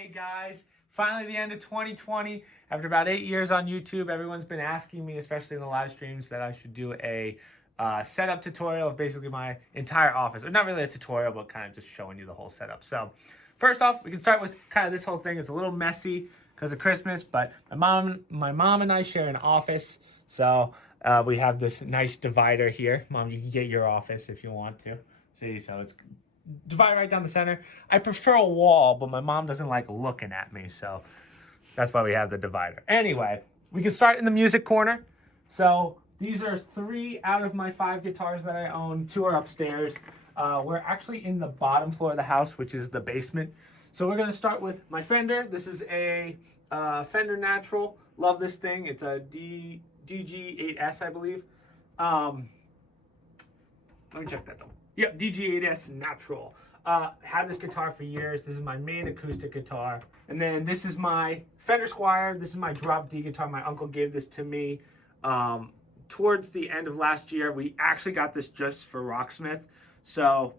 Hey guys, finally the end of 2020. After about 8 years on YouTube, everyone's been asking me, especially in the live streams, that I should do a setup tutorial of basically my entire office. Or not really a tutorial, but kind of just showing you the whole setup. So first off, we can start with kind of this whole thing. It's a little messy because of Christmas, but my mom and I share an office. So we have this nice divider here. Mom, you can get your office if you want to. See, so it's divide right down the center. I prefer a wall, but my mom doesn't like looking at me, so that's why we have the divider. Anyway, we can start in the music corner. So these are 3 out of my 5 guitars that I own. 2 are upstairs. We're actually in the bottom floor of the house, which is the basement. So we're going to start with my Fender. This is a Fender Natural. Love this thing. It's a DG8S, I believe. Let me check that though. Yep, DG8S Natural. Had this guitar for years. This is my main acoustic guitar. And then this is my Fender Squire. This is my drop D guitar. My uncle gave this to me towards the end of last year. We actually got this just for Rocksmith. So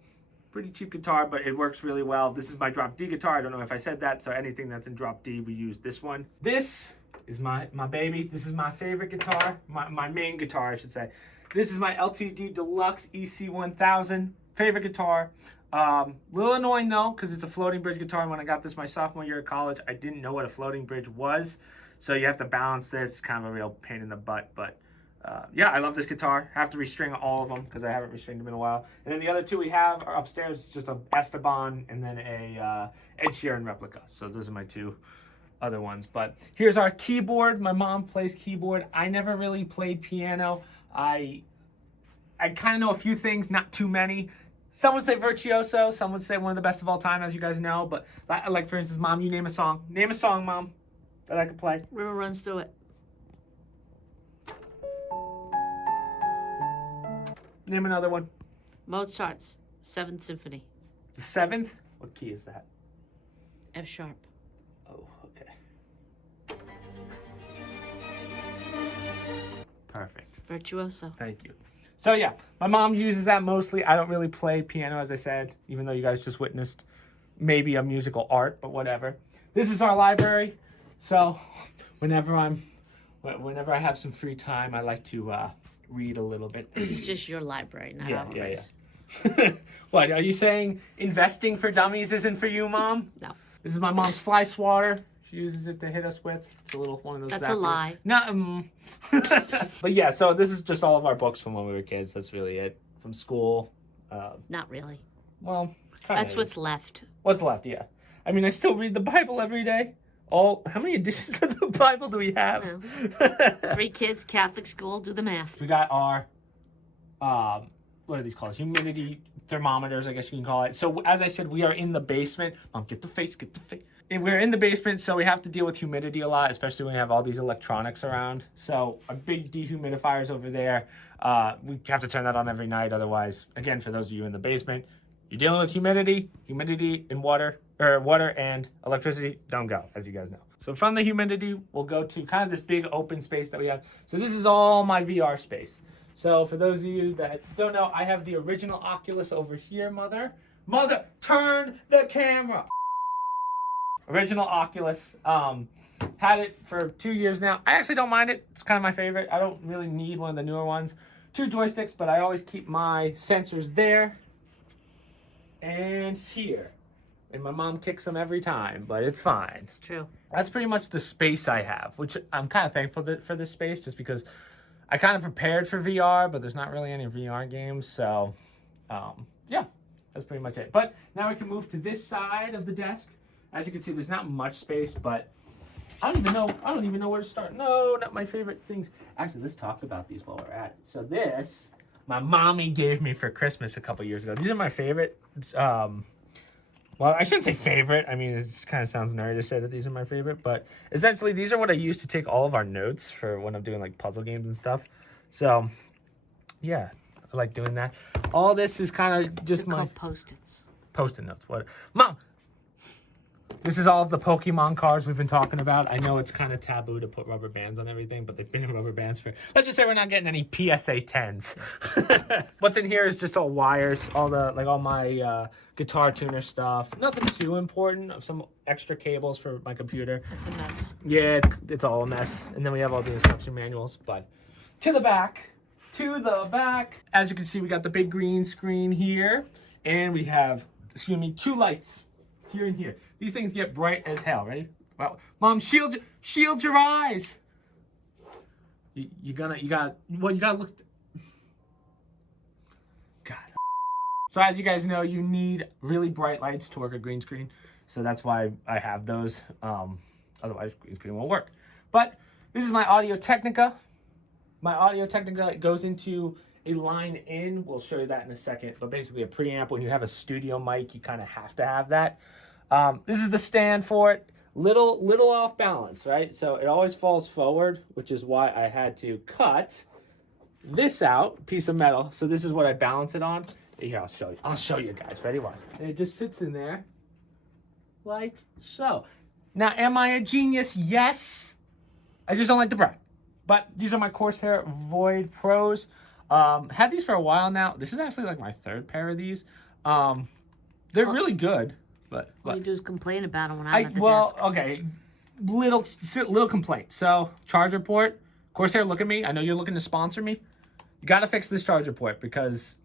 pretty cheap guitar, but it works really well. This is my drop D guitar. I don't know if I said that. So anything that's in drop D, we use this one. This is my baby. This is my favorite guitar. My main guitar, I should say. This is my LTD Deluxe EC1000, favorite guitar. Little annoying though, because it's a floating bridge guitar. And when I got this my sophomore year of college, I didn't know what a floating bridge was. So you have to balance this. It's kind of a real pain in the butt. But yeah, I love this guitar. I have to restring all of them because I haven't restringed them in a while. And then the other 2 we have are upstairs, just a Esteban and then a Ed Sheeran replica. So those are my 2 other ones. But here's our keyboard. My mom plays keyboard. I never really played piano. I kind of know a few things, not too many. Some would say virtuoso, some would say one of the best of all time, as you guys know. But like for instance, Mom, you name a song. Name a song, Mom, that I could play. River runs through it. Name another one. Mozart's 7th Symphony. The 7th? What key is that? F sharp. Oh, okay. Perfect. Virtuoso. Thank you. So yeah, my mom uses that mostly. I don't really play piano, as I said, even though you guys just witnessed maybe a musical art, but whatever. This is our library. So whenever I have some free time, I like to read a little bit. This is just your library, not ours. Yeah. What, are you saying investing for dummies isn't for you, Mom? No. This is my mom's fly swatter. She uses it to hit us with. It's a little one of those. That's a lie. No. But yeah, so this is just all of our books from when we were kids. That's really it. From school. Not really. Well, that's what's left. What's left, yeah. I mean, I still read the Bible every day. How many editions of the Bible do we have? Well, 3 kids, Catholic school, do the math. We got our, what are these called? Humidity thermometers, I guess you can call it. So as I said, we are in the basement. Mom, get the face. And we're in the basement, so we have to deal with humidity a lot, especially when we have all these electronics around. So our big dehumidifiers over there, we have to turn that on every night. Otherwise, again, for those of you in the basement, you're dealing with humidity and water and electricity don't go, as you guys know. So from the humidity, we'll go to kind of this big open space that we have. So this is all my VR space. So for those of you that don't know, I have the original Oculus over here, Mother, turn the camera. Original Oculus. Had it for 2 years now. I actually don't mind it. It's kind of my favorite. I don't really need one of the newer ones. 2 joysticks, but I always keep my sensors there and here. And my mom kicks them every time, but it's fine. It's true. That's pretty much the space I have, which I'm kind of thankful for this space just because I kind of prepared for VR, but there's not really any VR games. So, yeah, that's pretty much it. But now we can move to this side of the desk. As you can see, there's not much space, but I don't even know where to start. No, not my favorite things. Actually, let's talk about these while we're at it. So this, my mommy gave me for Christmas a couple years ago. These are my favorite. Well, I shouldn't say favorite. I mean, it just kind of sounds nerdy to say that these are my favorite, but essentially these are what I use to take all of our notes for when I'm doing like puzzle games and stuff. So yeah, I like doing that. All this is kind of just They're called Post-its. Post-it notes. What? Mom! This is all of the Pokemon cards we've been talking about. I know it's kind of taboo to put rubber bands on everything, but they've been in rubber bands for... Let's just say we're not getting any PSA 10s. What's in here is just all wires, all my guitar tuner stuff. Nothing too important. Some extra cables for my computer. It's a mess. Yeah, it's all a mess. And then we have all the instruction manuals. But to the back. As you can see, we got the big green screen here. And we have, 2 lights here and here. These things get bright as hell. Ready? Well, Mom, shield your eyes. You gotta look. God. So as you guys know, you need really bright lights to work a green screen. So that's why I have those. Otherwise, green screen won't work. But this is my Audio Technica. My Audio Technica goes into a line in. We'll show you that in a second. But basically a preamp, when you have a studio mic, you kind of have to have that. This is the stand for it. Little off balance, right? So it always falls forward, which is why I had to cut this out, piece of metal. So this is what I balance it on. Here, I'll show you guys. Ready? Watch. And it just sits in there like so. Now, am I a genius? Yes. I just don't like the brag. But these are my Corsair Void Pros. Had these for a while now. This is actually like my 3rd pair of these. They're really good. But all you do is complain about them when I'm at the desk. desk. Okay, little complaint. So, charger port. Corsair, look at me. I know you're looking to sponsor me. You got to fix this charger port because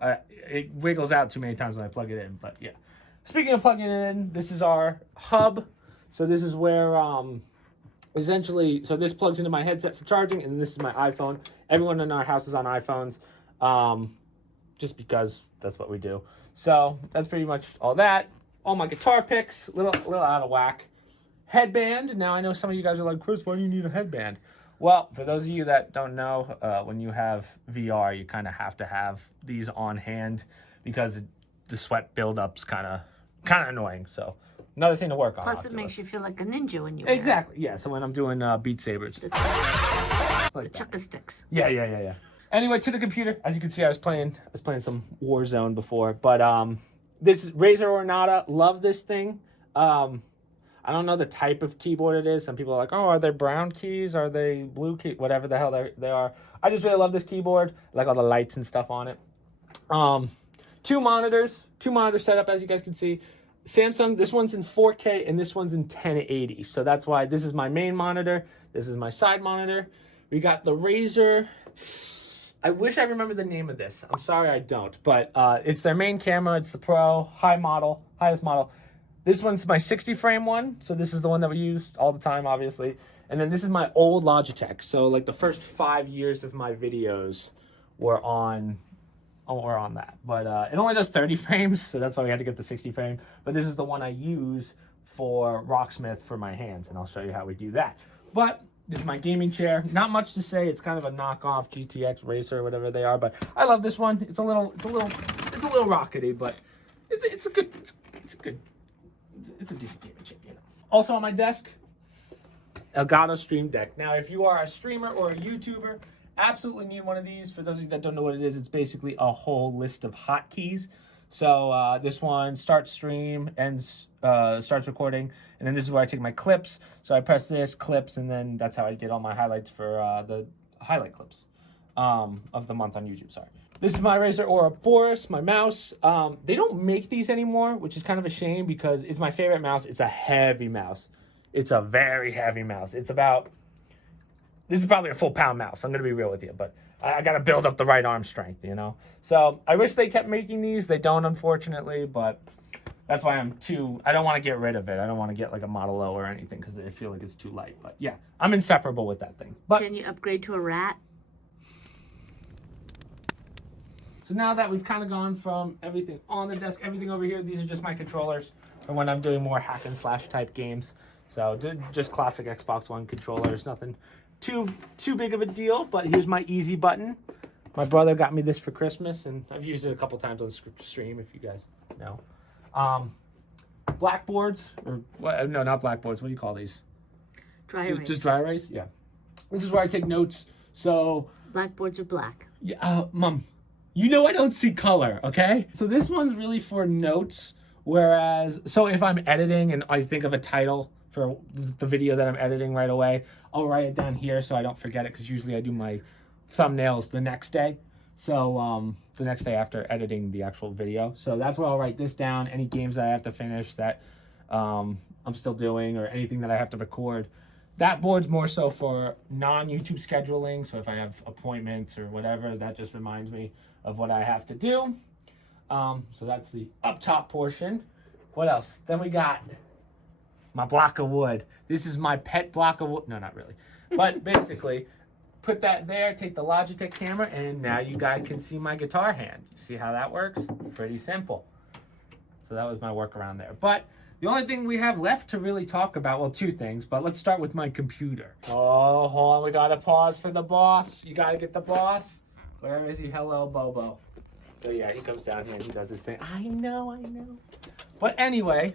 it wiggles out too many times when I plug it in. But yeah. Speaking of plugging it in, this is our hub. So this is where, essentially, so this plugs into my headset for charging, and this is my iPhone. Everyone in our house is on iPhones, just because that's what we do. So that's pretty much all that. All my guitar picks, little out of whack. Headband. Now I know some of you guys are like, Chris, why do you need a headband? Well, for those of you that don't know, when you have VR, you kind of have to have these on hand because the sweat buildup's kind of annoying. So another thing to work on. Plus, it makes you feel like a ninja when you exactly. Yeah. So when I'm doing Beat Sabers, the chukka sticks. Yeah. Anyway, to the computer. As you can see, I was playing some Warzone before, but this is Razer Ornata. Love this thing. I don't know the type of keyboard it is. Some people are like, oh, are they brown keys? Are they blue keys? Whatever the hell they are. I just really love this keyboard. I like all the lights and stuff on it. 2 monitors setup, as you guys can see. Samsung, this one's in 4K and this one's in 1080. So that's why this is my main monitor. This is my side monitor. We got the Razer. I wish I remember the name of this. I'm sorry I don't. But it's their main camera. It's the Pro, highest model. This one's my 60 frame one. So this is the one that we use all the time, obviously. And then this is my old Logitech. So like the first 5 years of my videos were on that. But it only does 30 frames. So that's why we had to get the 60 frame. But this is the one I use for Rocksmith for my hands. And I'll show you how we do that. But this is my gaming chair. Not much to say. It's kind of a knockoff GTX Racer or whatever they are, but I love this one. It's a little rockety, but it's a decent gaming chair, you know. Also on my desk, Elgato Stream Deck. Now, if you are a streamer or a YouTuber, absolutely need one of these. For those of you that don't know what it is, it's basically a whole list of hotkeys. So this one starts stream, ends, starts recording, and then this is where I take my clips. So I press this, clips, and then that's how I get all my highlights for the highlight clips of the month on YouTube, sorry. This is my Razer Ouroboros, my mouse. They don't make these anymore, which is kind of a shame because it's my favorite mouse. It's a heavy mouse. It's a very heavy mouse. This is probably a full pound mouse. I'm going to be real with you, but I got to build up the right arm strength, you know? So I wish they kept making these. They don't, unfortunately, but that's why I don't want to get rid of it. I don't want to get like a Model O or anything because I feel like it's too light. But yeah, I'm inseparable with that thing. But can you upgrade to a rat? So now that we've kind of gone from everything on the desk, everything over here, these are just my controllers for when I'm doing more hack and slash type games. So just classic Xbox One controllers, nothing too big of a deal, but here's my easy button. My brother got me this for Christmas, and I've used it a couple times on stream, if you guys know. Blackboards, or no, not blackboards. What do you call these? Dry erase. Just dry erase, yeah. This is where I take notes. So blackboards are black. Yeah, Mom, you know I don't see color, okay? So this one's really for notes Whereas, so if I'm editing and I think of a title for the video that I'm editing right away, I'll write it down here so I don't forget it, because usually I do my thumbnails the next day. So the next day after editing the actual video. So that's where I'll write this down. Any games that I have to finish that I'm still doing, or anything that I have to record. That board's more so for non-YouTube scheduling. So if I have appointments or whatever, that just reminds me of what I have to do. So that's the up top portion. What else? Then we got my block of wood. This is my pet block of wood. No, not really. But basically, put that there, take the Logitech camera, and now you guys can see my guitar hand. You see how that works? Pretty simple. So that was my workaround there. But the only thing we have left to really talk about, well, two things, but let's start with my computer. Oh, hold on, we gotta pause for the boss. You gotta get the boss. Where is he? Hello, Bobo. So yeah, he comes down here and he does his thing. I know. But anyway,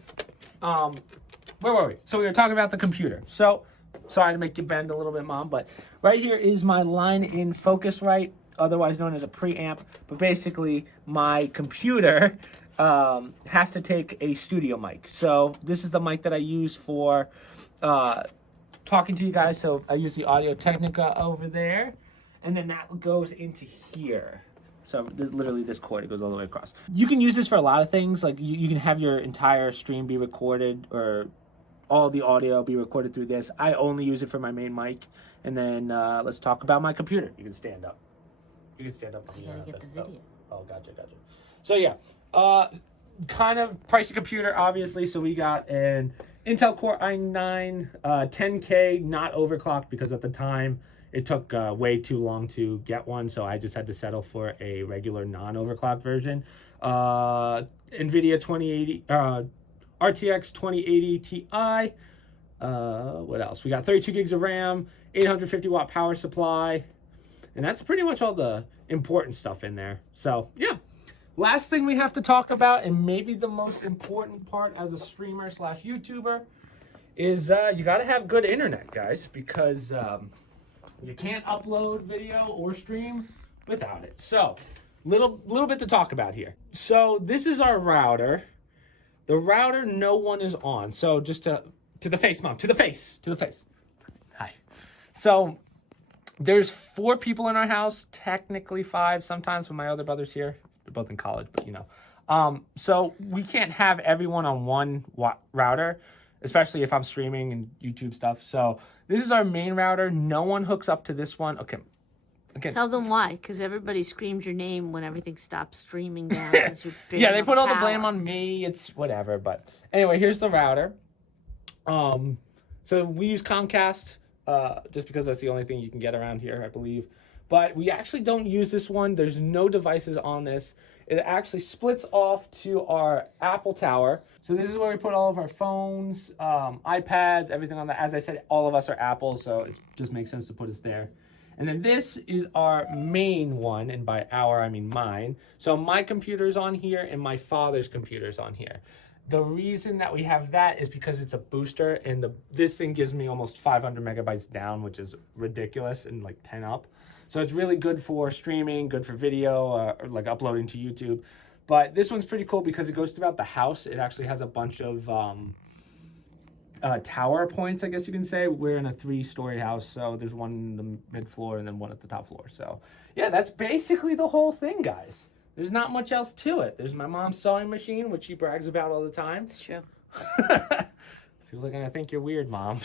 where were we? So we were talking about the computer. So, sorry to make you bend a little bit, Mom, but right here is my line in Focusrite, otherwise known as a preamp. But basically, my computer has to take a studio mic. So this is the mic that I use for talking to you guys. So I use the Audio Technica over there, and then that goes into here. So literally this cord, it goes all the way across. You can use this for a lot of things. Like you can have your entire stream be recorded, or all the audio be recorded through this. I only use it for my main mic. And then let's talk about my computer. You can stand up. You can stand up. I gotta get the video. Oh, gotcha. So yeah, kind of pricey computer, obviously. So we got an Intel Core i9 10K, not overclocked, because at the time it took way too long to get one. So I just had to settle for a regular non-overclocked version. NVIDIA 2080, RTX 2080 Ti. What else? We got 32 gigs of RAM, 850 watt power supply, and that's pretty much all the important stuff in there. So yeah, last thing we have to talk about, and maybe the most important part as a streamer slash YouTuber, is you got to have good internet, guys, because you can't upload video or stream without it. So little bit to talk about here. So this is our router. The router no one is on. So just to the face, Mom, to the face. Hi. So there's 4 people in our house, technically 5 sometimes when my other brother's here. They're both in college, but you know. So we can't have everyone on one router, especially if I'm streaming and YouTube stuff. So this is our main router. No one hooks up to this one. Okay. Tell them why, because everybody screams your name when everything stops streaming down. Yeah, they put all the blame on me. It's whatever. But anyway, here's the router. So we use Comcast, just because that's the only thing you can get around here, I believe. But we actually don't use this one. There's no devices on this. It actually splits off to our Apple Tower. So this is where we put all of our phones, iPads, everything on that. As I said, all of us are Apple, so it just makes sense to put us there. And then this is our main one, and by our, I mean mine. So my computer's on here, and my father's computer's on here. The reason that we have that is because it's a booster, and this thing gives me almost 500 megabytes down, which is ridiculous, and like 10 up. So it's really good for streaming, good for video, or like uploading to YouTube. But this one's pretty cool because it goes throughout the house. It actually has a bunch of tower points, I guess you can say. We're in a 3-story house, so there's one in the mid floor and then one at the top floor. So yeah, that's basically the whole thing, guys. There's not much else to it. There's my mom's sewing machine, which she brags about all the time. It's true. People are gonna think you're weird, Mom.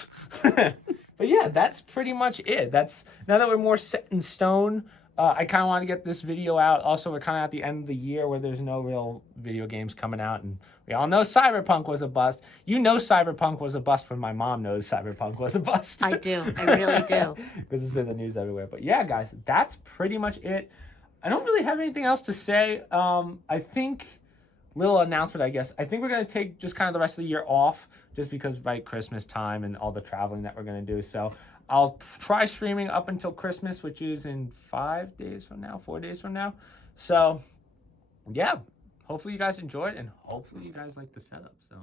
But yeah, that's pretty much it. That's now that we're more set in stone. I kind of want to get this video out. Also, we're kind of at the end of the year where there's no real video games coming out, and we all know Cyberpunk was a bust. You know Cyberpunk was a bust when my mom knows Cyberpunk was a bust. I do. I really do. Because it's been the news everywhere. But yeah, guys, that's pretty much it. I don't really have anything else to say. I think, little announcement, I guess. I think we're going to take just kind of the rest of the year off just because, right, Christmas time and all the traveling that we're going to do. So I'll try streaming up until Christmas, which is in 4 days from now. So, yeah, hopefully you guys enjoyed, and hopefully you guys like the setup. So.